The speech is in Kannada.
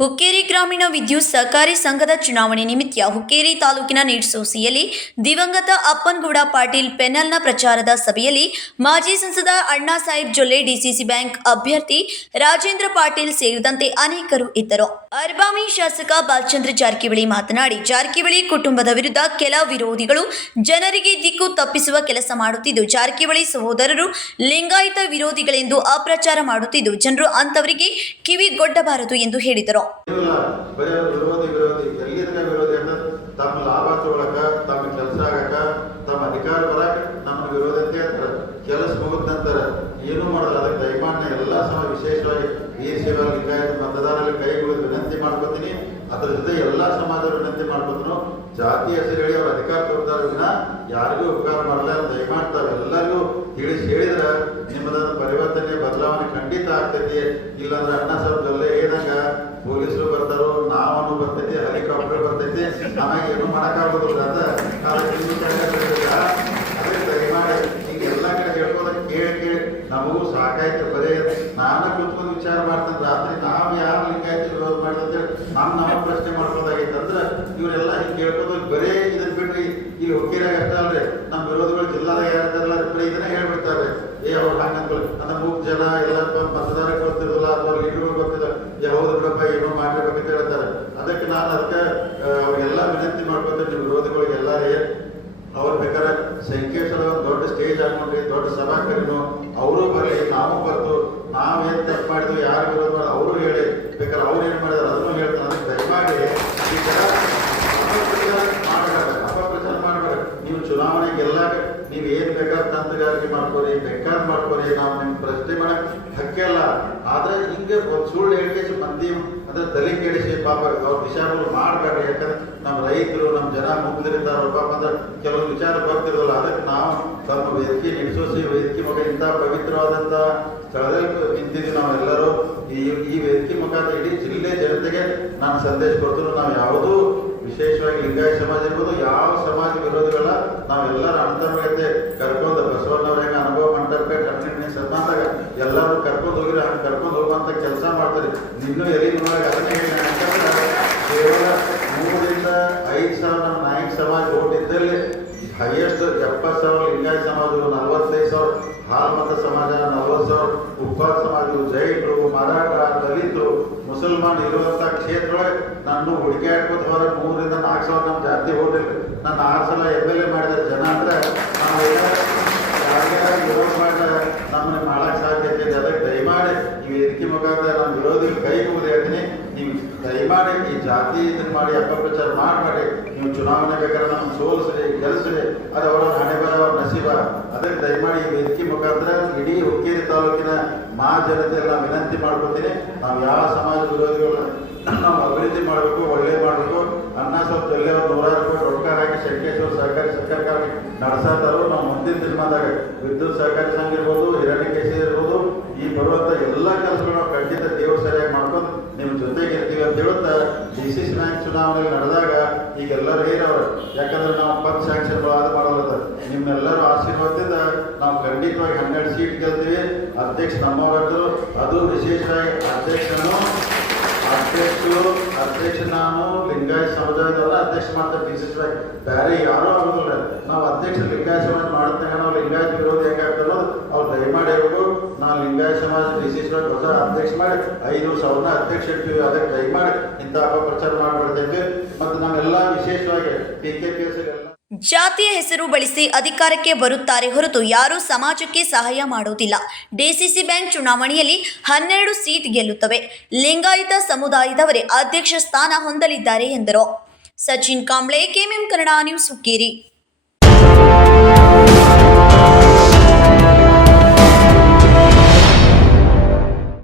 ಹುಕ್ಕೇರಿ ಗ್ರಾಮೀಣ ವಿದ್ಯುತ್ ಸಹಕಾರಿ ಸಂಘದ ಚುನಾವಣೆ ನಿಮಿತ್ತ ಹುಕ್ಕೇರಿ ತಾಲೂಕಿನ ನಿಡ್ಸೋಸಿಯಲ್ಲಿ ದಿವಂಗತ ಅಪ್ಪನಗೌಡ ಪಾಟೀಲ್ ಪೆನಲ್ನ ಪ್ರಚಾರದ ಸಭೆಯಲ್ಲಿ ಮಾಜಿ ಸಂಸದ ಅಣ್ಣಾ ಸಾಹೇಬ್ ಜೊಲ್ಲೆ, ಡಿಸಿಸಿ ಬ್ಯಾಂಕ್ ಅಭ್ಯರ್ಥಿ ರಾಜೇಂದ್ರ ಪಾಟೀಲ್ ಸೇರಿದಂತೆ ಅನೇಕರು ಇದ್ದರು. ಅರ್ಬಾಮಿ ಶಾಸಕ ಬಾಲಚಂದ್ರ ಜಾರಕಿಹೊಳಿ ಮಾತನಾಡಿ, ಜಾರಕಿಹೊಳಿ ಕುಟುಂಬದ ವಿರುದ್ಧ ಕೆಲ ವಿರೋಧಿಗಳು ಜನರಿಗೆ ದಿಕ್ಕು ತಪ್ಪಿಸುವ ಕೆಲಸ ಮಾಡುತ್ತಿದ್ದು, ಜಾರಕಿಹೊಳಿ ಸಹೋದರರು ಲಿಂಗಾಯತ ವಿರೋಧಿಗಳೆಂದು ಅಪ್ರಚಾರ ಮಾಡುತ್ತಿದ್ದು, ಜನರು ಅಂತವರಿಗೆ ಕಿವಿಗೊಡ್ಡಬಾರದು ಎಂದು ಹೇಳಿದರು. ವಿರೋಧಿ ಎಲ್ಲಿದ್ರೆ ವಿರೋಧಿ ಅಂತ ತಮ್ಮ ಲಾಭ ತಗೊಳಕ, ತಮ್ಮ ಕೆಲಸ ಆಗಕ, ತಮ್ಮ ಅಧಿಕಾರ ಬರಕ ನಮ್ಮ ವಿರೋಧ ಅಂತ ಹೇಳ್ತಾರೆ. ಕೆಲಸ ಮುಗಿದಂತರ ಏನು ಮಾಡೋದು. ಅದಕ್ಕೆ ದಯಮಾನ್ಯ ಎಲ್ಲ ಸಮ ವಿಶೇಷವಾಗಿ ವೀರ ಸೇವಾ ಲಿಂಗಾಯತ ಮತದಾರರಲ್ಲಿ ಕೈ ಮುಗಿದು ವಿನಂತಿ ಮಾಡ್ಕೊತೀನಿ. ಅದರ ಜೊತೆ ಎಲ್ಲಾ ಸಮಾಜರು ವಿನಂತಿ ಮಾಡ್ಕೊತೀನೋ, ಜಾತಿ ಹೆಸರು ಹೇಳಿ ಅವ್ರ ಅಧಿಕಾರ ತೋರ್ತಾರ ವಿನ ಯಾರಿಗೂ ಉಪಕಾರ ಮಾಡಲ್ಲ. ದಯಮಾಡ್ತಾವೆ ಎಲ್ಲರಿಗೂ ಹೇಳಿದ್ರೆ ನಿಮ್ಮದ ಪರಿವರ್ತನೆ ಬದಲಾವಣೆ ಖಂಡಿತ ಆಗ್ತೈತಿ. ಇಲ್ಲಾಂದ್ರೆ ಅಣ್ಣಾ ಸಾಹೇಬ್ ಜೊಲ್ಲೆ ಏನಾಗ ಪೊಲೀಸರು ಬರ್ತಾರೋ, ನಾವನು ಬರ್ತೈತಿ, ಹೆಲಿಕಾಪ್ಟರ್ ಬರ್ತೈತಿ, ಆಮೇಲೆ ಏನು ಮಾಡೋಕ್ಕಾಗೋದಿಲ್ಲ. ಅದೇ ದಯಮಾಡಿ ಈಗ ಎಲ್ಲ ಕಡೆ ಹೇಳ್ಕೋದಾಗ ಕೇಳಿ ನಮಗೂ ಸಾಕಾಯ್ತು. ಬರೀ ನಾನು ಕುತ್ಕೊಂಡು ವಿಚಾರ ಮಾಡ್ತೇನೆ ರಾತ್ರಿ, ನಾವು ಯಾರು ಲಿಂಗಾಯತ ವಿರೋಧ ಮಾಡಿದ್ರೆ ನಮ್ಮ ಪ್ರಶ್ನೆ ಮಾಡ್ಕೋದಾಗೈತೆ ಅಂದ್ರೆ ಇವರೆಲ್ಲ ಹಿಂಗೆ ಕೇಳ್ಕೋದು. ಬರೇ ಇದನ್ನ ಬಿಡ್ರಿ, ಇಲ್ಲಿ ಹುಕ್ಕೇರಿಯಾಗ ಅಷ್ಟ ಅಲ್ರಿ, ನಮ್ಮ ವಿರೋಧಿಗಳು ಜಿಲ್ಲಾದಾಗ ಯಾರಿದ್ದಾರಲ್ಲ ಬರೀ ಇದನ್ನೇ ಹೇಳ್ಬಿಡ್ತಾರೆ. ಅವ್ರು ಹಂಗಂತ ನನ್ನ 3 ಜನ ಎಲ್ಲ ಮತದಾರಕ್ಕೆ ಗೊತ್ತಿರಲ್ಲ ಅಥವಾ ಲೀಡರ್ಗಳು ಗೊತ್ತಿಲ್ಲ, ಯಾವ್ದು ಬಿಡಪ್ಪ ಏನೋ ಮಾಡಿರ್ಬೇಕಂತ ಹೇಳ್ತಾರೆ. ಅದಕ್ಕೆ ನಾನು ಅವ್ರಿಗೆಲ್ಲ ವಿನಂತಿ ಮಾಡ್ಕೊತೇನೆ, ನೀವು ವಿರೋಧಿಗಳಿಗೆಲ್ಲ ಅವ್ರು ಬೇಕಾದ್ರೆ ಸಂಕೇಶ್ವರ ಒಂದು ದೊಡ್ಡ ಸ್ಟೇಜ್ ಹಾಕೊಂಡ್ರಿ, ದೊಡ್ಡ ಸಭಾ ಕರೀನು, ಅವರು ಬರಲಿ, ನಾವು ಬರ್ತು, ನಾವೇನು ತಪ್ಪು ಮಾಡಿದ್ವಿ, ಯಾರು ವಿರೋಧ ಮಾಡಿ ಅವರು ಹೇಳಿ, ಬೇಕಾದ್ರೆ ಅವ್ರು ಏನು ಮಾಡಿದಾರೆ ಅದನ್ನು ಹೇಳ್ತಾರೆ. ಅದಕ್ಕೆ ದಯಮಾಡಿ ಈ ಥರ ಅಪಪ್ರಚಾರ ಮಾಡಬೇಡ. ನೀವು ಚುನಾವಣೆಗೆ ಎಲ್ಲ ನೀವು ಏನು ಬೇಕಾದ್ರೆ ತಂತ್ರಗಾರಿಕೆ ಮಾಡ್ಕೋರಿ, ಬೇಕಾದ್ ಮಾಡ್ಕೋರಿ, ನಾವು ನಿಮ್ಗೆ ಪ್ರಶ್ನೆ ಮಾಡಕ್ ಹಕ್ಕಿಲ್ಲ. ಆದ್ರೆ ಹಿಂಗೆ ಸುಳ್ಳು ಹೇಳಿಕೆ ಮಂದಿ ಅಂದ್ರೆ ತಲೆ ಕೆಡಿಸಿ ಪಾಪ ಅವ್ರ ವಿಚಾರಗಳು ಮಾಡಬೇಡ್ರಿ. ಯಾಕಂದ್ರೆ ನಮ್ಮ ರೈತರು, ನಮ್ಮ ಜನ ಮುಗ್ದಿರ್ತಾರ ಪಾಪ ಅಂದ್ರೆ ಕೆಲವೊಂದು ವಿಚಾರ ಬರ್ತಿರೋಲ್ಲ. ಅದಕ್ಕೆ ನಾವು ತಮ್ಮ ವೇದಿಕೆ ನಿಡ್ಸೋಸಿ ವೇದಿಕೆ ಮುಖ ಇಂಥ ಪವಿತ್ರವಾದಂಥ ಸ್ಥಳದಲ್ಲಿ ನಿಂತಿದ್ವಿ ನಾವೆಲ್ಲರೂ. ಈ ವೇದಿಕೆ ಮುಖಾಂತರ ಇಡೀ ಜಿಲ್ಲೆ ಜನತೆಗೆ ನಾನು ಸಂದೇಶ ಕೊಡ್ತೀನಿ. ನಾವು ಯಾವುದೂ ವಿಶೇಷವಾಗಿ ಲಿಂಗಾಯತ ಸಮಾಜ ಇರ್ಬೋದು, ಯಾವ ಸಮಾಜ ವಿರೋಧಿಗಳ ನಾವೆಲ್ಲರೂ ಅಂತರ್ಗತೆ ಕರ್ಕೊಂಡು ಬಸವಣ್ಣವ್ರ ಹೆಂಗೆ ಅನುಭವ ಮಂಟಪಕ್ಕೆ 12ನೇ ಶತಮಾನದಾಗ ಎಲ್ಲರೂ ಕರ್ಕೊಂಡು ಹೋಗಿರಿ, ಹಂಗೆ ಕರ್ಕೊಂಡು ಹೋಗುವಂಥ ಕೆಲಸ ಮಾಡ್ತಾರೆ. ಇನ್ನೂ ಎಲ್ಲಿನೊಳಗೆ ಅದನ್ನೇ ಹೇಳಿ ಕೇವಲ 3 ರಿಂದ 5 ಸಾವಿರ ನಮ್ಮ ನಾಯಕ ಸಮಾಜ ಓಟ್ ಇದ್ದಲ್ಲಿ ಹೈಯೆಸ್ಟ್ 70,000 ಲಿಂಗಾಯತ ಸಮಾಜವು, 45,000 ಹಾಲ್ಮತ ಸಮಾಜ, 40,000 ಉಪ್ಪಾರ ಸಮಾಜವು, ಜೈನರು, ಮರಾಠ, ದಲಿತರು, ಮುಸಲ್ಮಾನ್ ಇರುವಂಥ ಕ್ಷೇತ್ರದೊಳಗೆ ನಾನು ಹುಡುಕಾಡ್ಕೋತ ಹೋದ್ರೆ 3 ರಿಂದ 4 ಸಾವಿರ ನಮ್ಮ ಜಾತಿ ಓಟಿಲ್ಲ. ನಾನು 6 ಸಲ MLA ಮಾಡಿದ ಜನ ಅಂದ್ರೆ ನಾವು ಯಾರ್ಯಾರು ವಿರೋಧ ಮಾಡಿದ ನಮ್ಮನ್ನ ಮಾಡಕ್ಕೆ ಸಾಧ್ಯತೆ ಇದೆ. ಅದಕ್ಕೆ ದಯಮಾಡಿ ಈ ವೇದಿಕೆ ಮುಖಾಂತರ ನಮ್ಮ ವಿರೋಧಿಗಳು ಕೈ ಮುಗಿದು ಹೇಳ್ತೀನಿ, ನೀವು ದಯಮಾಡಿ ಈ ಜಾತಿ ಇದನ್ನ ಮಾಡಿ ಅಪಪ್ರಚಾರ ಮಾಡಬೇಡಿ. ನೀವು ಚುನಾವಣೆ ಬೇಕಾದ್ರೆ ನಮ್ಮ ಸೋಲಿಸ್ರಿ, ಗೆಲ್ಲಿಸ್ರಿ, ಅದು ಅವರ ಹಣೆ ಬರ, ಅವ್ರ ನಸೀಬ. ಅದಕ್ಕೆ ದಯಮಾಡಿ ಈ ವೇದಿಕೆ ಮುಖಾಂತರ ಇಡೀ ಹುಕ್ಕೇರಿ ತಾಲೂಕಿನ ಜನತೆ ಎಲ್ಲ ವಿನಂತಿ ಮಾಡ್ಕೊತೀನಿ. ನಾವು ಯಾವ ಸಮಾಜ ವಿರೋಧಿಗಳನ್ನ ನಾವು ಅಭಿವೃದ್ಧಿ ಮಾಡಬೇಕು, ಒಳ್ಳೆ ಮಾಡಬೇಕು. ಅಣ್ಣಾ ಸಾಹೇಬ್ ಜೊಲ್ಲೆ ಅವರು 100 ಕೋಟಿ ರೊಕ್ಕ ಹಾಕಿ ಶಂಕೇಶ್ವರ ಸಹಕಾರಿ ಸರ್ಕಾರ ನಡೆಸತ್ತಾರೋ. ನಾವು ಮುಂದಿನ ದಿನಮಾನದಾಗ ವಿದ್ಯುತ್ ಸಹಕಾರಿ ಸಂಘ ಇರ್ಬೋದು, ಹಿರಣ್ಯಕೇಶಿ ಇರ್ಬೋದು, ಈ ಬರುವಂಥ ಎಲ್ಲ ಕೆಲಸಗಳು ನಾವು ಖಂಡಿತ ದೇವ್ರು ಸರಿಯಾಗಿ ಮಾಡ್ಕೊಂಡು ನಿಮ್ಮ ಜೊತೆಗೆ ಇರ್ತೀವಿ ಅಂತ ಹೇಳುತ್ತಾ, ಡಿಸಿಸಿ ಬ್ಯಾಂಕ್ ಚುನಾವಣೆಗೆ ನಡೆದಾಗ ಈಗೆಲ್ಲರೂ ಏನವರು, ಯಾಕಂದ್ರೆ ನಾವು ಪಕ್ಷ ಸ್ಯಾಂಕ್ಷನ್ ಮಾಡೋದ ನಿಮ್ಮೆಲ್ಲರೂ ಆಶೀರ್ವಾದದಿಂದ ನಾವು ಖಂಡಿತವಾಗಿ 12 ಸೀಟ್ ಗೆಲ್ತೀವಿ. ಅಧ್ಯಕ್ಷ ನಮ್ಮವರದ್ದು, ಅದು ವಿಶೇಷವಾಗಿ ಅಧ್ಯಕ್ಷ ನಾನು ಲಿಂಗಾಯತ ಸಮುದಾಯದವರ ಅಧ್ಯಕ್ಷ ಮಾಡ್ತಾರೆ. ಡಿಸಿಸಿ ಬ್ಯಾಂಕ್ ಬೇರೆ ಯಾರೂ ಆಗೋದಿಲ್ಲ. ನಾವು ಅಧ್ಯಕ್ಷ ಲಿಂಗಾಯತ ಸಮಾಜ ಮಾಡುತ್ತೇವೆ, ನಾವು ಲಿಂಗಾಯತ ವಿರೋಧ ಹೇಗಾಗ್ತದೋ ಅವ್ರು ದಯಮಾಡಿ ಇರಬೇಕು. ನಾವು ಲಿಂಗಾಯತ ಸಮಾಜ ಡಿಸಿಸಿ ಬ್ಯಾಂಕ್ ಹೊಸ ಅಧ್ಯಕ್ಷ ಮಾಡಿ 5,000 ಅಧ್ಯಕ್ಷ ಇರ್ತೀವಿ. ಅದಕ್ಕೆ ದಯಮಾಡಿ ಇಂಥ ಅಪಪ್ರಚಾರ ಮಾಡಬಾರ್ದೈತಿ. ಮತ್ತು ನಾವೆಲ್ಲ ವಿಶೇಷವಾಗಿ PKPS ಜಾತಿಯ ಹೆಸರು ಬಳಸಿ ಅಧಿಕಾರಕ್ಕೆ ಬರುತ್ತಾರೆ ಹೊರತು ಯಾರೂ ಸಮಾಜಕ್ಕೆ ಸಹಾಯ ಮಾಡುವುದಿಲ್ಲ. ಡಿಸಿಸಿ ಬ್ಯಾಂಕ್ ಚುನಾವಣೆಯಲ್ಲಿ 12 ಸೀಟ್ ಗೆಲ್ಲುತ್ತವೆ. ಲಿಂಗಾಯತ ಸಮುದಾಯದವರೇ ಅಧ್ಯಕ್ಷ ಸ್ಥಾನ ಹೊಂದಲಿದ್ದಾರೆ ಎಂದರು. Sachin Kamble, KMM Kannada news, Hukkeri.